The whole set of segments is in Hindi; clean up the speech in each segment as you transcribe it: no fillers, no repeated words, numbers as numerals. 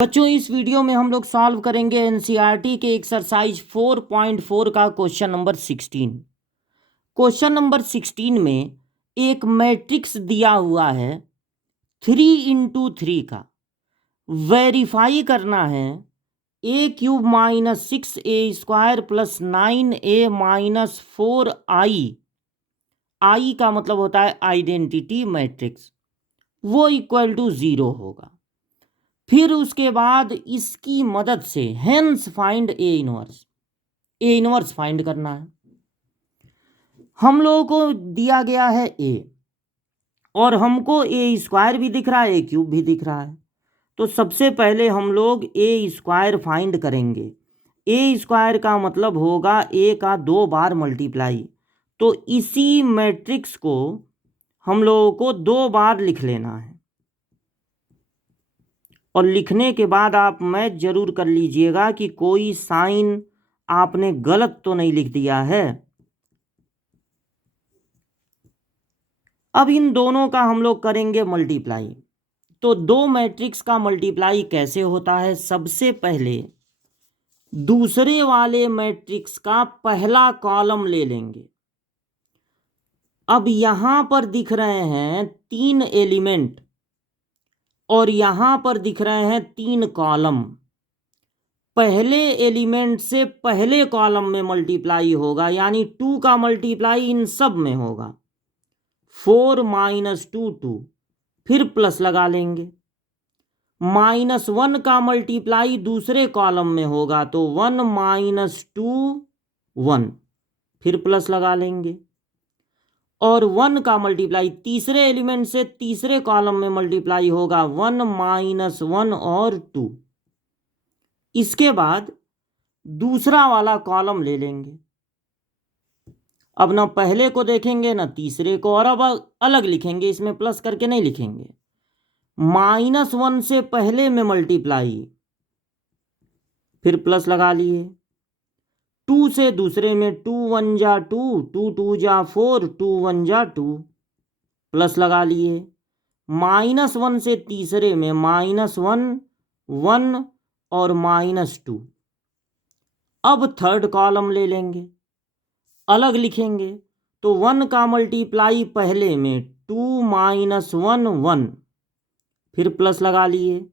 बच्चों, इस वीडियो में हम लोग सॉल्व करेंगे एनसीईआरटी के एक्सरसाइज 4.4 का क्वेश्चन नंबर 16। क्वेश्चन नंबर 16 में एक मैट्रिक्स दिया हुआ है 3 × 3 का। वेरीफाई करना है a³ - 6a² + 9a - 4i। आई का मतलब होता है आइडेंटिटी मैट्रिक्स, वो इक्वल टू 0 होगा। फिर उसके बाद इसकी मदद से hence find A inverse find करना है। हम लोगों को दिया गया है ए और हमको a² भी दिख रहा है, a³ भी दिख रहा है। तो सबसे पहले हम लोग a² फाइंड करेंगे। a² का मतलब होगा a का 2 बार मल्टीप्लाई। तो इसी मैट्रिक्स को हम लोगों को 2 बार लिख लेना है और लिखने के बाद आप मैच जरूर कर लीजिएगा कि कोई साइन आपने गलत तो नहीं लिख दिया है। अब इन दोनों का हम लोग करेंगे मल्टीप्लाई। तो दो मैट्रिक्स का मल्टीप्लाई कैसे होता है? सबसे पहले दूसरे वाले मैट्रिक्स का पहला कॉलम ले लेंगे। अब यहां पर दिख रहे हैं 3 एलिमेंट और यहां पर दिख रहे हैं 3 कॉलम। पहले एलिमेंट से पहले कॉलम में मल्टीप्लाई होगा, यानी 2 का मल्टीप्लाई इन सब में होगा। 4 - 2 2, फिर प्लस लगा लेंगे। -1 का मल्टीप्लाई दूसरे कॉलम में होगा, तो 1 - 2 1, फिर प्लस लगा लेंगे। और 1 का मल्टीप्लाई तीसरे एलिमेंट से तीसरे कॉलम में मल्टीप्लाई होगा, 1 - 1 और 2। इसके बाद दूसरा वाला कॉलम ले लेंगे। अब ना पहले को देखेंगे ना तीसरे को, और अब अलग लिखेंगे, इसमें प्लस करके नहीं लिखेंगे। -1 से पहले में मल्टीप्लाई, फिर प्लस लगा लिए। 2 से दूसरे में 2 1 जा 2, 2 2 जा 4, 2 1 जा 2, प्लस लगा लिए। -1 से तीसरे में -1 1 और -2। अब थर्ड कॉलम ले लेंगे, अलग लिखेंगे। तो 1 का मल्टीप्लाई पहले में 2 - 1 1, फिर प्लस लगा लिए।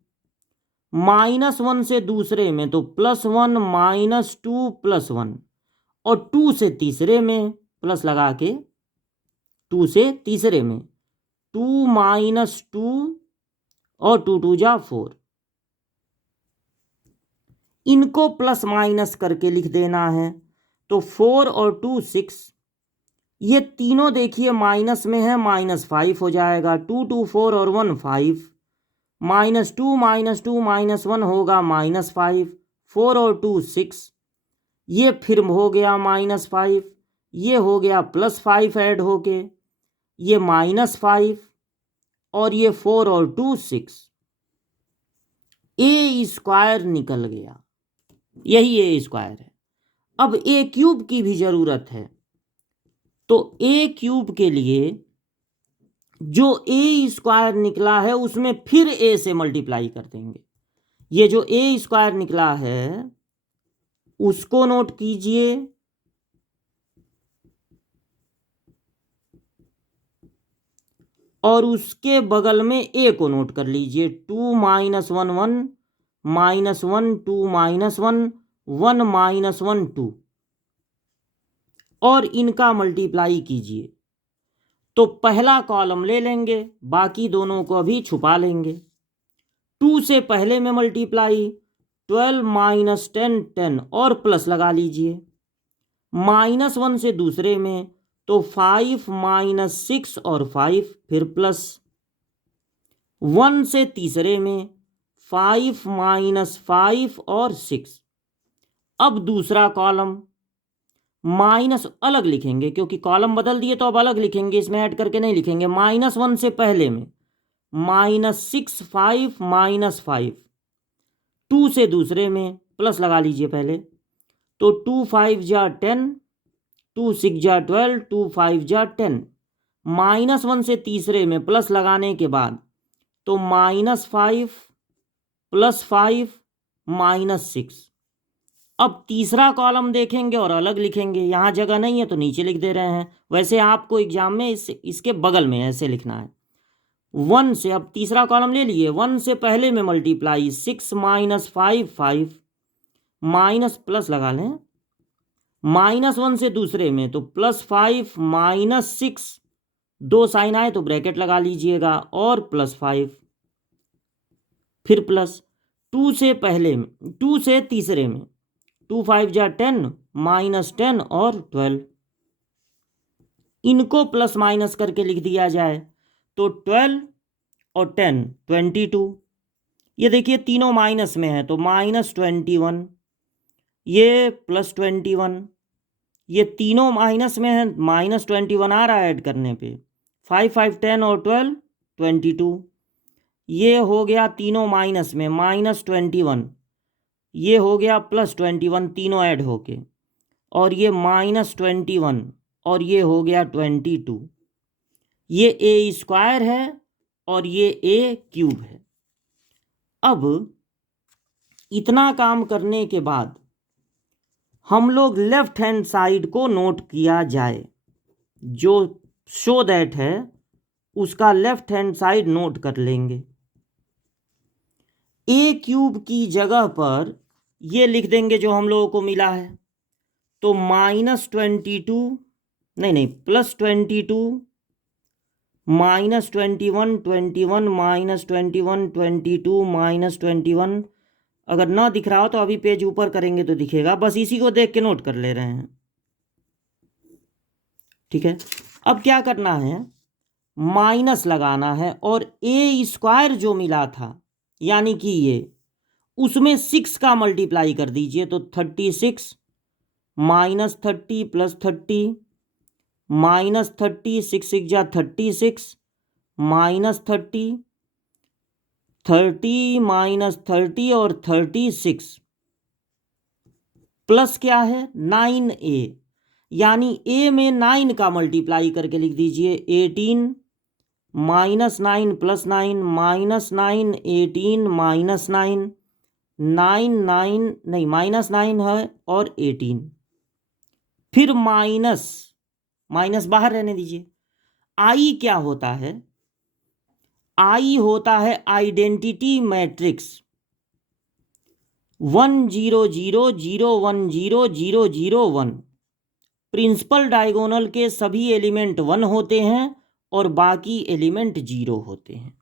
-1 से दूसरे में तो +1 -2 +1, और 2 से तीसरे में प्लस लगा के 2 से तीसरे में 2 - 2 और 2 2 जा 4। इनको प्लस माइनस करके लिख देना है। तो 4 और 2 6, ये तीनों देखिए माइनस में है, -5 हो जाएगा। 2 2 4 और 1 5, -2 -2 -1 होगा -5। 4 और 2 6, ये फिर हो गया -5, ये हो गया +5 ऐड होके, ये -5 और ये 4 और 2 6। a² निकल गया, यही a² है। अब a³ की भी जरूरत है, तो a³ के लिए जो a² निकला है उसमें फिर a से मल्टीप्लाई कर देंगे। ये जो a² निकला है उसको नोट कीजिए, और उसके बगल में a को नोट कर लीजिए। 2 - 1 1, -1 2 - 1 1 -1 2, और इनका मल्टीप्लाई कीजिए। तो पहला कॉलम ले लेंगे, बाकी दोनों को अभी छुपा लेंगे। 2 से पहले में मल्टीप्लाई 12 - 10 10, और प्लस लगा लीजिए। -1 से दूसरे में तो 5 - 6 और 5, फिर प्लस। 1 से तीसरे में 5 - 5 और 6। अब दूसरा कॉलम माइनस अलग लिखेंगे, क्योंकि कॉलम बदल दिए तो अब अलग लिखेंगे, इसमें ऐड करके नहीं लिखेंगे। -1 से पहले में -6 5 -5। 2 से दूसरे में प्लस लगा लीजिए पहले, तो 2 5 जा 10, 2 6 जा 12, 2 5 जा 10। -1 से तीसरे में प्लस लगाने के बाद तो -5 +5 -6। अब तीसरा कॉलम देखेंगे और अलग लिखेंगे, यहाँ जगह नहीं है तो नीचे लिख दे रहे हैं। वैसे आपको एग्जाम में इसके बगल में ऐसे लिखना है। 1 से, अब तीसरा कॉलम ले लिए, 1 से पहले में मल्टीप्लाई 6 -5 5 माइनस प्लस लगा लें, -1 से दूसरे में तो +5 -6, 2 साइन आए तो ब्रैकेट लगा लीजिएगा और +5, फिर प्लस 2 से पहले में, 2 से तीसरे में 2 5 जा 10 -10 और 12, इनको प्लस माइनस करके लिख दिया जाए तो 12 और 10 22। ये देखिए तीनों माइनस में है तो -21, ये +21, ये तीनों माइनस में है, -21 आ रहा है ऐड करने पे, 5 5 10 और 12 22। ये हो गया तीनों माइनस में -21, ये हो गया +21 तीनों ऐड होके, और ये -21 और ये हो गया 22। ये a² है और ये a³ है। अब इतना काम करने के बाद हम लोग लेफ्ट हैंड साइड को नोट किया जाए, जो शो दैट है उसका लेफ्ट हैंड साइड नोट कर लेंगे। a³ की जगह पर ये लिख देंगे जो हम लोगों को मिला है, तो -22 नहीं +22 -21 21 -21 22 -21। अगर ना दिख रहा हो तो अभी पेज ऊपर करेंगे तो दिखेगा, बस इसी को देख के नोट कर ले रहे हैं। ठीक है, अब क्या करना है, माइनस लगाना है और a² जो मिला था यानी कि ये, उसमें 6 का मल्टीप्लाई कर दीजिए तो 36 -30 +30 -30 6 6 जा 36 -30 30 -30 और 36 प्लस क्या है 9a, यानी a में 9 का मल्टीप्लाई करके लिख दीजिए 18 -9 +9 -9 18 -9 9 9 नहीं -9 है और 18, फिर माइनस बाहर रहने दीजिए। आई क्या होता है, आई होता है आइडेंटिटी मैट्रिक्स 1 0 0 0 1 0 0 0 1। प्रिंसिपल डायगोनल के सभी एलिमेंट 1 होते हैं और बाकी एलिमेंट 0 होते हैं।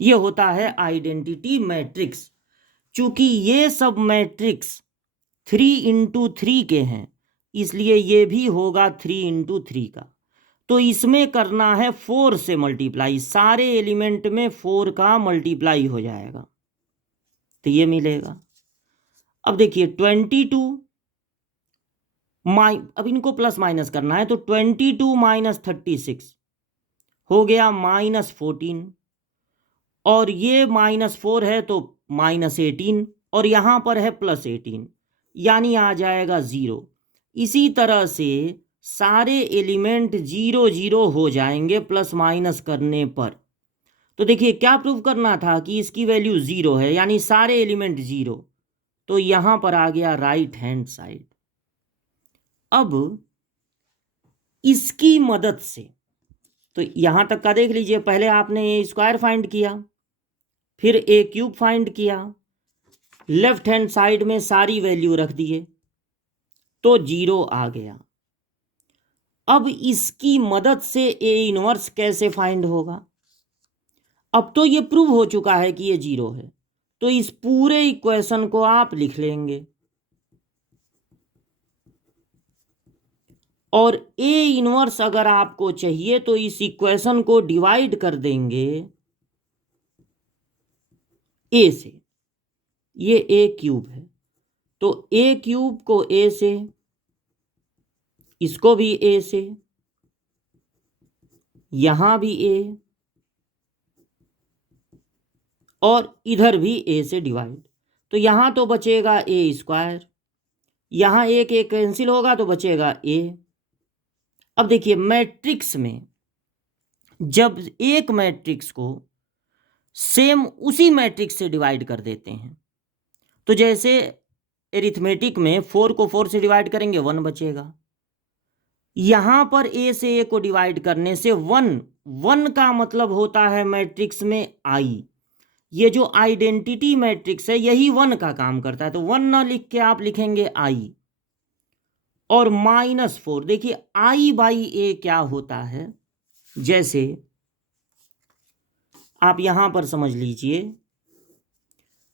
ये होता है आइडेंटिटी मैट्रिक्स। चूंकि ये सब मैट्रिक्स 3 × 3 के हैं, इसलिए ये भी होगा 3 × 3 का। तो इसमें करना है 4 से मल्टीप्लाई, सारे एलिमेंट में 4 का मल्टीप्लाई हो जाएगा तो ये मिलेगा। अब देखिए 22 अब इनको प्लस माइनस करना है तो 22 - 36 हो गया -14, और ये -4 है तो -18, और यहाँ पर है +18, यानी आ जाएगा 0। इसी तरह से सारे एलिमेंट 0 0 हो जाएंगे प्लस माइनस करने पर। तो देखिए क्या प्रूव करना था कि इसकी वैल्यू 0 है, यानी सारे एलिमेंट 0, तो यहाँ पर आ गया राइट हैंड साइड। अब इसकी मदद से, तो यहाँ तक का देख लीजिए, पहले आपने a² फाइंड किया, फिर a³ फाइंड किया, लेफ्ट हैंड साइड में सारी वैल्यू रख दिए तो 0 आ गया। अब इसकी मदद से a−1 कैसे फाइंड होगा, अब तो ये प्रूव हो चुका है कि ये 0 है, तो इस पूरे इक्वेशन को आप लिख लेंगे और a−1 अगर आपको चाहिए तो इस इक्वेशन को डिवाइड कर देंगे a से। ये a³ है तो a³ को a से, इसको भी a से, यहां भी a, और इधर भी a से डिवाइड, तो यहां तो बचेगा a², यहां एक कैंसिल होगा तो बचेगा a। अब देखिए मैट्रिक्स में जब एक मैट्रिक्स को सेम उसी मैट्रिक्स से डिवाइड कर देते हैं तो जैसे एरिथमेटिक में 4 को 4 से डिवाइड करेंगे 1 बचेगा, यहां पर ए से ए को डिवाइड करने से 1 का मतलब होता है मैट्रिक्स में आई। ये जो आइडेंटिटी मैट्रिक्स है यही 1 का काम करता है, तो 1 ना लिख के आप लिखेंगे आई। और -4, देखिए आई बाई ए क्या होता है, जैसे आप यहां पर समझ लीजिए,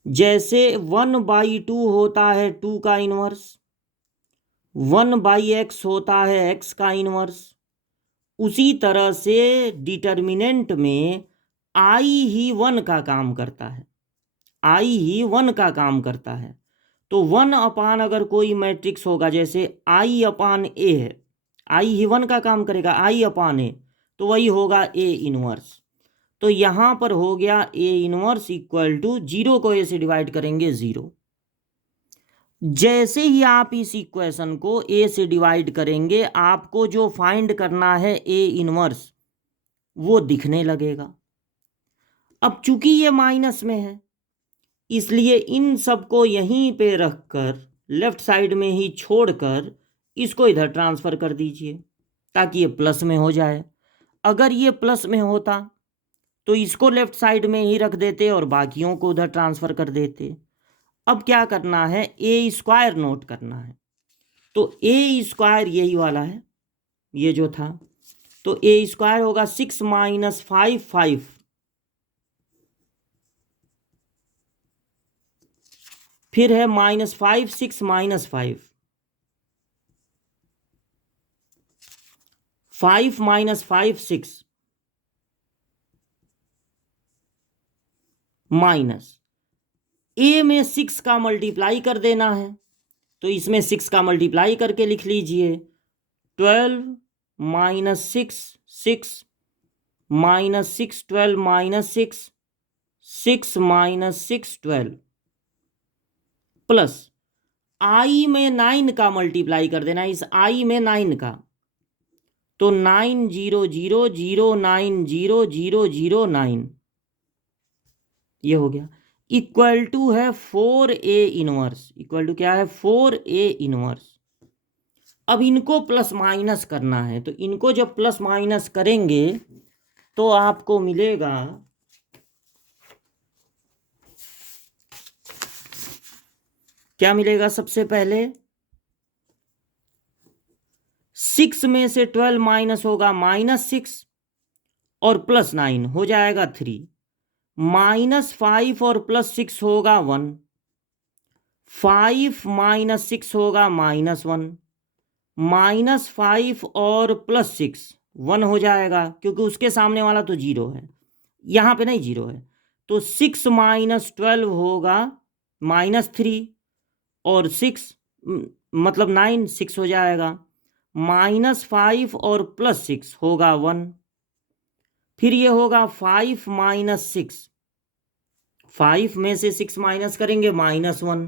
जैसे 1/2 होता है 2 का इनवर्स, 1/x होता है x का इनवर्स, उसी तरह से डिटर्मिनेंट में आई ही 1 का काम करता है, आई ही 1 का काम करता है। तो 1 अपान अगर कोई मैट्रिक्स होगा, जैसे आई अपान ए है, आई ही 1 का काम करेगा, आई अपान ए, तो वही होगा ए इनवर्स। तो यहां पर हो गया ए इनवर्स इक्वल टू 0 को ए से डिवाइड करेंगे 0। जैसे ही आप इस इक्वेशन को ए से डिवाइड करेंगे, आपको जो फाइंड करना है ए इनवर्स, वो दिखने लगेगा। अब चूंकि ये माइनस में है, इसलिए इन सबको यहीं पे रखकर लेफ्ट साइड में ही छोड़कर इसको इधर ट्रांसफर कर दीजिए ताकि ये प्लस में हो जाए। अगर ये प्लस में होता तो इसको लेफ्ट साइड में ही रख देते और बाकियों को उधर ट्रांसफर कर देते। अब क्या करना है, ए स्क्वायर नोट करना है। तो ए स्क्वायर यही वाला है, ये जो था, तो ए स्क्वायर होगा 6 - 5 5, फिर है -5 6 - 5, 5 - 5 6, माइनस ए में 6 का मल्टीप्लाई कर देना है, तो इसमें 6 का मल्टीप्लाई करके लिख लीजिए, 12 - 6 6 -6 12 - 6 6 - 6 12, प्लस आई में 9 का मल्टीप्लाई कर देना, इस आई में 9 का, तो 9 0 0 0 9 0 0 0 9, ये हो गया, इक्वल टू है 4a इनवर्स, इक्वल टू क्या है 4a इनवर्स। अब इनको प्लस माइनस करना है, तो इनको जब प्लस माइनस करेंगे तो आपको मिलेगा क्या मिलेगा, सबसे पहले 6 में से 12 माइनस होगा -6 और +9 हो जाएगा 3, -5 और +6 होगा 1, 5 - 6 होगा -1, -5 और +6 1 हो जाएगा, क्योंकि उसके सामने वाला तो 0 है, यहाँ पे नहीं 0 है, तो 6 - 12 होगा -3 और 6 मतलब 9 6 हो जाएगा, -5 और +6 होगा 1, फिर ये होगा 5 - 6, 5 में से 6 माइनस करेंगे -1,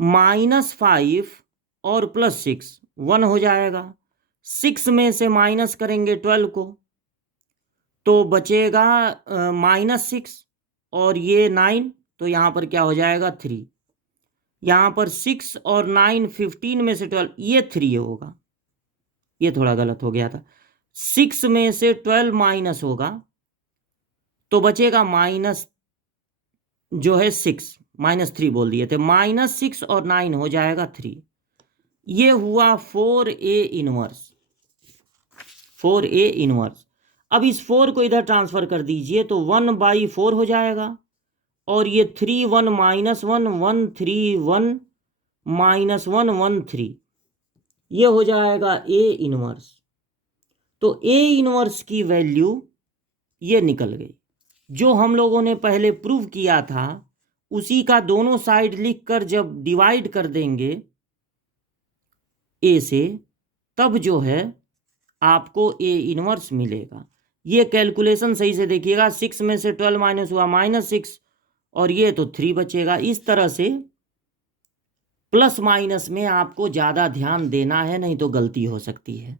-5 और +6 1 हो जाएगा, 6 में से माइनस करेंगे 12 को, तो बचेगा -6 और ये 9, तो यहाँ पर क्या हो जाएगा 3, यहाँ पर 6 और 9 15 में से 12, ये 3 होगा, ये थोड़ा गलत हो गया था, 6 में से 12 माइनस होगा तो बचेगा माइनस जो है 6, -3 बोल दिए थे, -6 और 9 हो जाएगा 3, ये हुआ 4a इनवर्स, 4a इनवर्स। अब इस 4 को इधर ट्रांसफर कर दीजिए तो 1/4 हो जाएगा, और ये 3 1 -1 1 3 1 -1 1 3, ये हो जाएगा a इनवर्स। तो a इनवर्स की वैल्यू ये निकल गई, जो हम लोगों ने पहले प्रूव किया था उसी का दोनों साइड लिखकर जब डिवाइड कर देंगे a से, तब जो है आपको a इनवर्स मिलेगा। ये कैलकुलेशन सही से देखिएगा, 6 में से 12 माइनस हुआ -6 और ये तो 3 बचेगा। इस तरह से प्लस माइनस में आपको ज़्यादा ध्यान देना है, नहीं तो गलती हो सकती है।